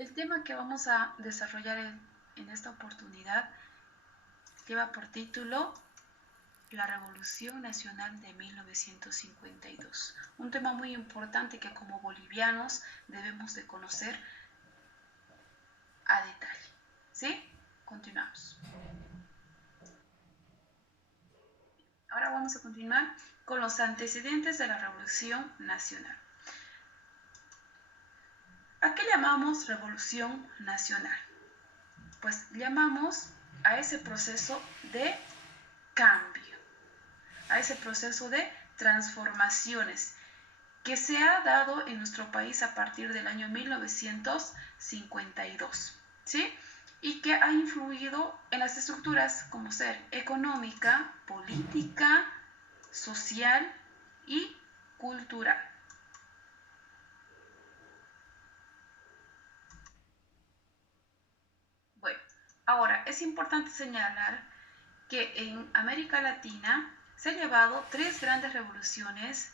El tema que vamos a desarrollar en esta oportunidad lleva por título La Revolución Nacional de 1952. Un tema muy importante que como bolivianos debemos de conocer a detalle. ¿Sí? Continuamos. Ahora vamos a continuar con los antecedentes de la Revolución Nacional. ¿A qué llamamos Revolución Nacional? Pues llamamos a ese proceso de cambio, a ese proceso de transformaciones que se ha dado en nuestro país a partir del año 1952, ¿sí? Y que ha influido en las estructuras como ser económica, política, social y cultural. Bueno, ahora es importante señalar que en América Latina se han llevado tres grandes revoluciones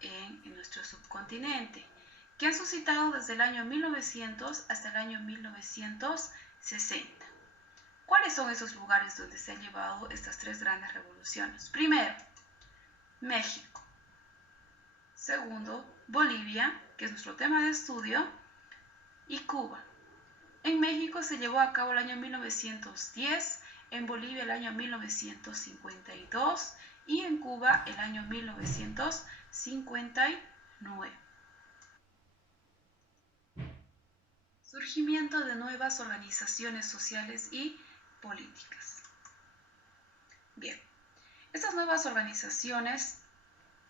en nuestro subcontinente, que han suscitado desde el año 1900 hasta el año 1960. ¿Cuáles son esos lugares donde se han llevado estas tres grandes revoluciones? Primero, México. Segundo, Bolivia, que es nuestro tema de estudio, y Cuba. En México se llevó a cabo el año 1910, en Bolivia el año 1952 y en Cuba el año 1959. Surgimiento de nuevas organizaciones sociales y políticas. Bien, estas nuevas organizaciones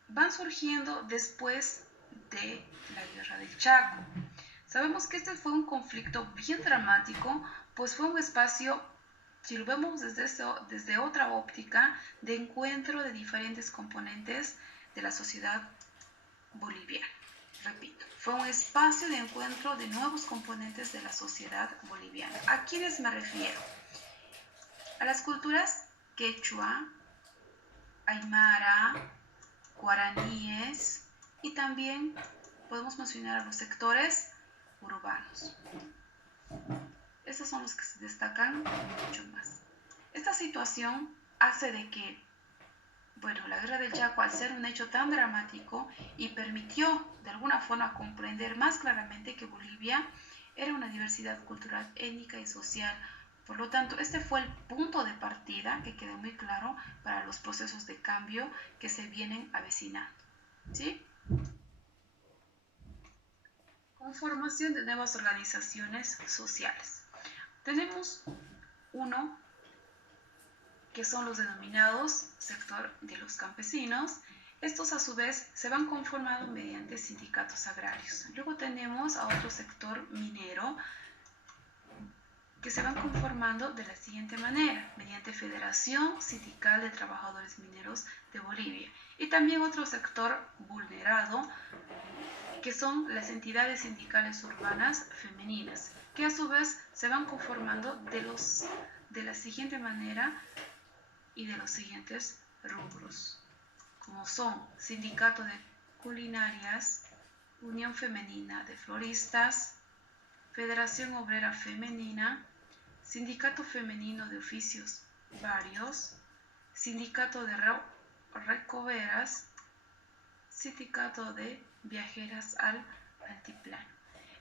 van surgiendo después de la Guerra del Chaco. Sabemos que este fue un conflicto bien dramático, pues fue un espacio, si lo vemos desde otra óptica, de encuentro de diferentes componentes de la sociedad boliviana. Repito, fue un espacio de encuentro de nuevos componentes de la sociedad boliviana. ¿A quiénes me refiero? A las culturas quechua, aymara, guaraníes y también podemos mencionar a los sectores urbanos. Estos son los que se destacan mucho más. Esta situación hace de que, la Guerra del Chaco, al ser un hecho tan dramático y permitió de alguna forma comprender más claramente que Bolivia era una diversidad cultural, étnica y social. Por lo tanto, este fue el punto de partida que quedó muy claro para los procesos de cambio que se vienen avecinando. ¿Sí? Conformación de nuevas organizaciones sociales. Tenemos uno que son los denominados sector de los campesinos. Estos a su vez se van conformando mediante sindicatos agrarios. Luego tenemos a otro sector minero que se van conformando de la siguiente manera, mediante Federación Sindical de Trabajadores Mineros de Bolivia. Y también otro sector vulnerado, que son las entidades sindicales urbanas femeninas, que a su vez se van conformando de la siguiente manera y de los siguientes rubros, como son Sindicato de Culinarias, Unión Femenina de Floristas, Federación Obrera Femenina, Sindicato Femenino de Oficios Varios, Sindicato de Recoveras, Sindicato de Viajeras al Altiplano.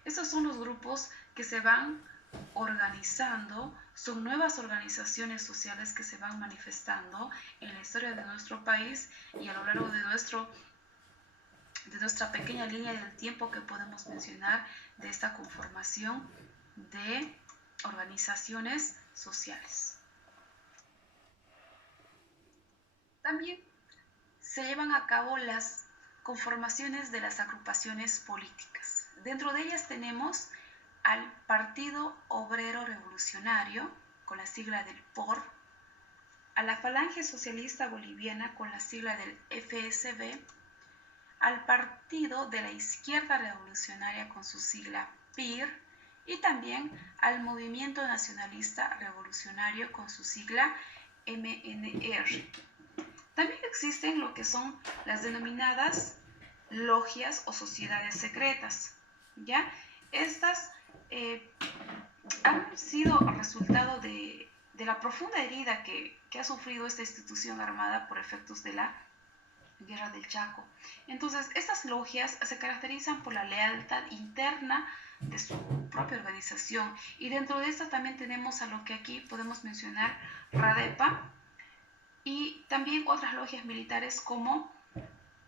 Estos son los grupos que se van organizando, son nuevas organizaciones sociales que se van manifestando en la historia de nuestro país y a lo largo de nuestra pequeña línea del tiempo que podemos mencionar de esta conformación de organizaciones sociales. También se llevan a cabo las conformaciones de las agrupaciones políticas. Dentro de ellas tenemos al Partido Obrero Revolucionario, con la sigla del POR, a la Falange Socialista Boliviana, con la sigla del FSB, al Partido de la Izquierda Revolucionaria, con su sigla PIR, y también al Movimiento Nacionalista Revolucionario, con su sigla MNR. También existen lo que son las denominadas logias o sociedades secretas, ¿ya? Estas eh, han sido resultado de la profunda herida que ha sufrido esta institución armada por efectos de la Guerra del Chaco. Entonces, estas logias se caracterizan por la lealtad interna de su propia organización, y dentro de estas también tenemos a lo que aquí podemos mencionar Radepa, y también otras logias militares como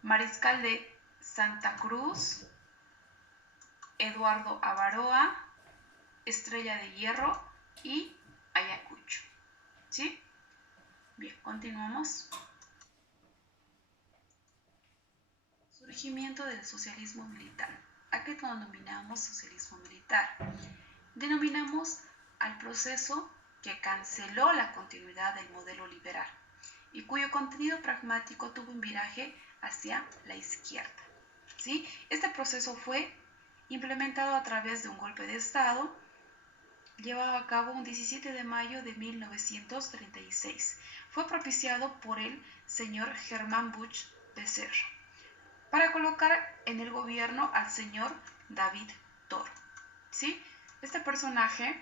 Mariscal de Santa Cruz, Eduardo Avaroa, Estrella de Hierro y Ayacucho. ¿Sí? Bien, continuamos. Surgimiento del socialismo militar. ¿A qué denominamos socialismo militar? Denominamos al proceso que canceló la continuidad del modelo liberal y cuyo contenido pragmático tuvo un viraje hacia la izquierda. ¿Sí? Este proceso fue implementado a través de un golpe de Estado llevado a cabo un 17 de mayo de 1936. Fue propiciado por el señor Germán Busch Becerra para colocar en el gobierno al señor David Toro. ¿Sí? Este personaje,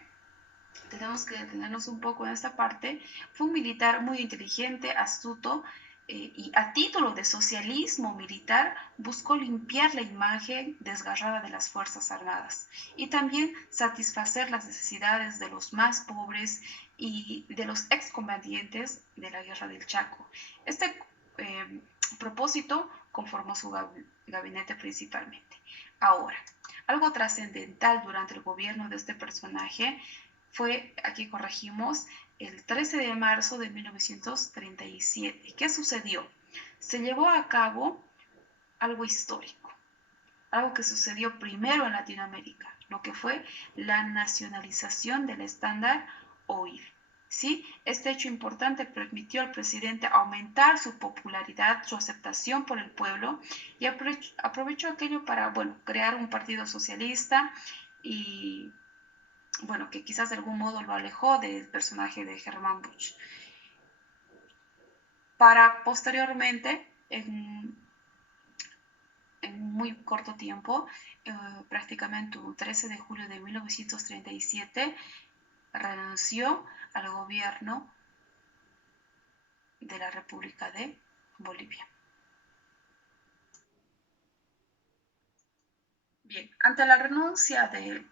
tenemos que detenernos un poco en esta parte, fue un militar muy inteligente, astuto, y a título de socialismo militar buscó limpiar la imagen desgarrada de las Fuerzas Armadas y también satisfacer las necesidades de los más pobres y de los excombatientes de la Guerra del Chaco. Este propósito conformó su gabinete principalmente. Ahora, algo trascendental durante el gobierno de este personaje fue, aquí corregimos, el 13 de marzo de 1937. ¿Qué sucedió? Se llevó a cabo algo histórico, algo que sucedió primero en Latinoamérica, lo que fue la nacionalización del Standard Oil. ¿Sí? Este hecho importante permitió al presidente aumentar su popularidad, su aceptación por el pueblo, y aprovechó aquello para, crear un partido socialista y, que quizás de algún modo lo alejó del personaje de Germán Busch. Para posteriormente, en muy corto tiempo, prácticamente el 13 de julio de 1937, renunció al gobierno de la República de Bolivia. Bien, ante la renuncia de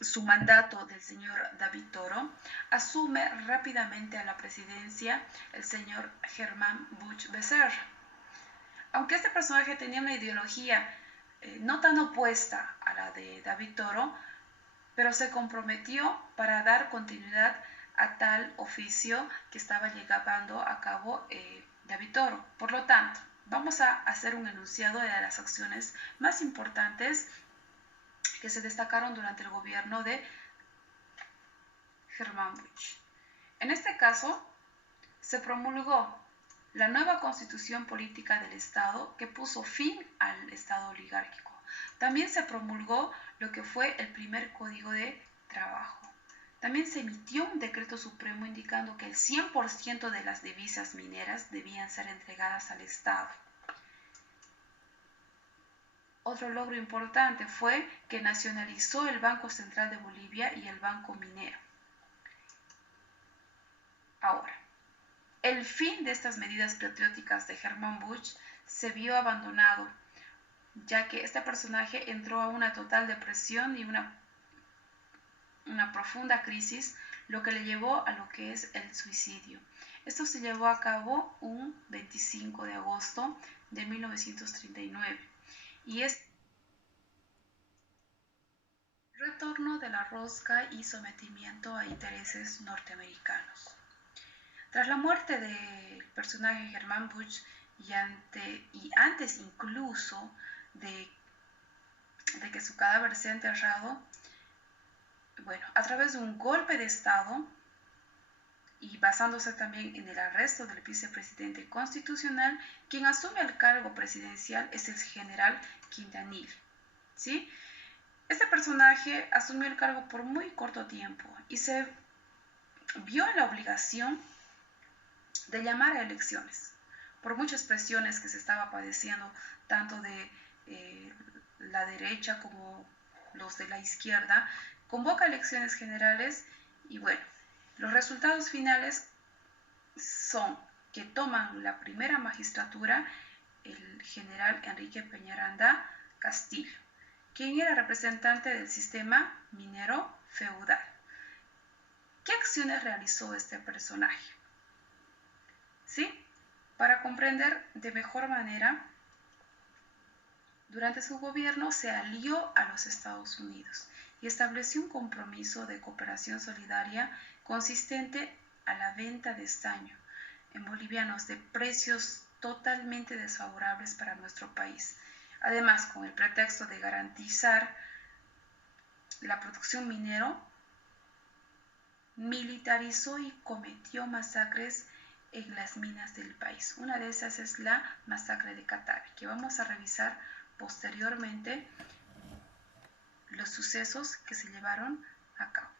su mandato del señor David Toro, asume rápidamente a la presidencia el señor Germán Busch Becerra. Aunque este personaje tenía una ideología no tan opuesta a la de David Toro, pero se comprometió para dar continuidad a tal oficio que estaba llevando a cabo David Toro. Por lo tanto, vamos a hacer un enunciado de las acciones más importantes que se destacaron durante el gobierno de Germán Busch. En este caso, se promulgó la nueva constitución política del Estado que puso fin al Estado oligárquico. También se promulgó lo que fue el primer Código de Trabajo. También se emitió un decreto supremo indicando que el 100% de las divisas mineras debían ser entregadas al Estado. Otro logro importante fue que nacionalizó el Banco Central de Bolivia y el Banco Minero. Ahora, el fin de estas medidas patrióticas de Germán Busch se vio abandonado, ya que este personaje entró a una total depresión y una profunda crisis, lo que le llevó a lo que es el suicidio. Esto se llevó a cabo un 25 de agosto de 1939 y es retorno de la rosca y sometimiento a intereses norteamericanos. Tras la muerte del personaje Germán Busch y antes incluso de que su cadáver sea enterrado, a través de un golpe de Estado y basándose también en el arresto del vicepresidente constitucional, quien asume el cargo presidencial es el general Quintanilla. ¿Sí? Este personaje asumió el cargo por muy corto tiempo y se vio en la obligación de llamar a elecciones por muchas presiones que se estaba padeciendo tanto de la derecha como los de la izquierda, convoca elecciones generales y bueno, los resultados finales son que toman la primera magistratura el general Enrique Peñaranda Castillo, quien era representante del sistema minero feudal. ¿Qué acciones realizó este personaje? ¿Sí? Para comprender de mejor manera, durante su gobierno se alió a los Estados Unidos y estableció un compromiso de cooperación solidaria consistente a la venta de estaño en bolivianos de precios totalmente desfavorables para nuestro país. Además, con el pretexto de garantizar la producción minero, militarizó y cometió masacres en las minas del país. Una de esas es la masacre de Catavi, que vamos a revisar posteriormente los sucesos que se llevaron a cabo.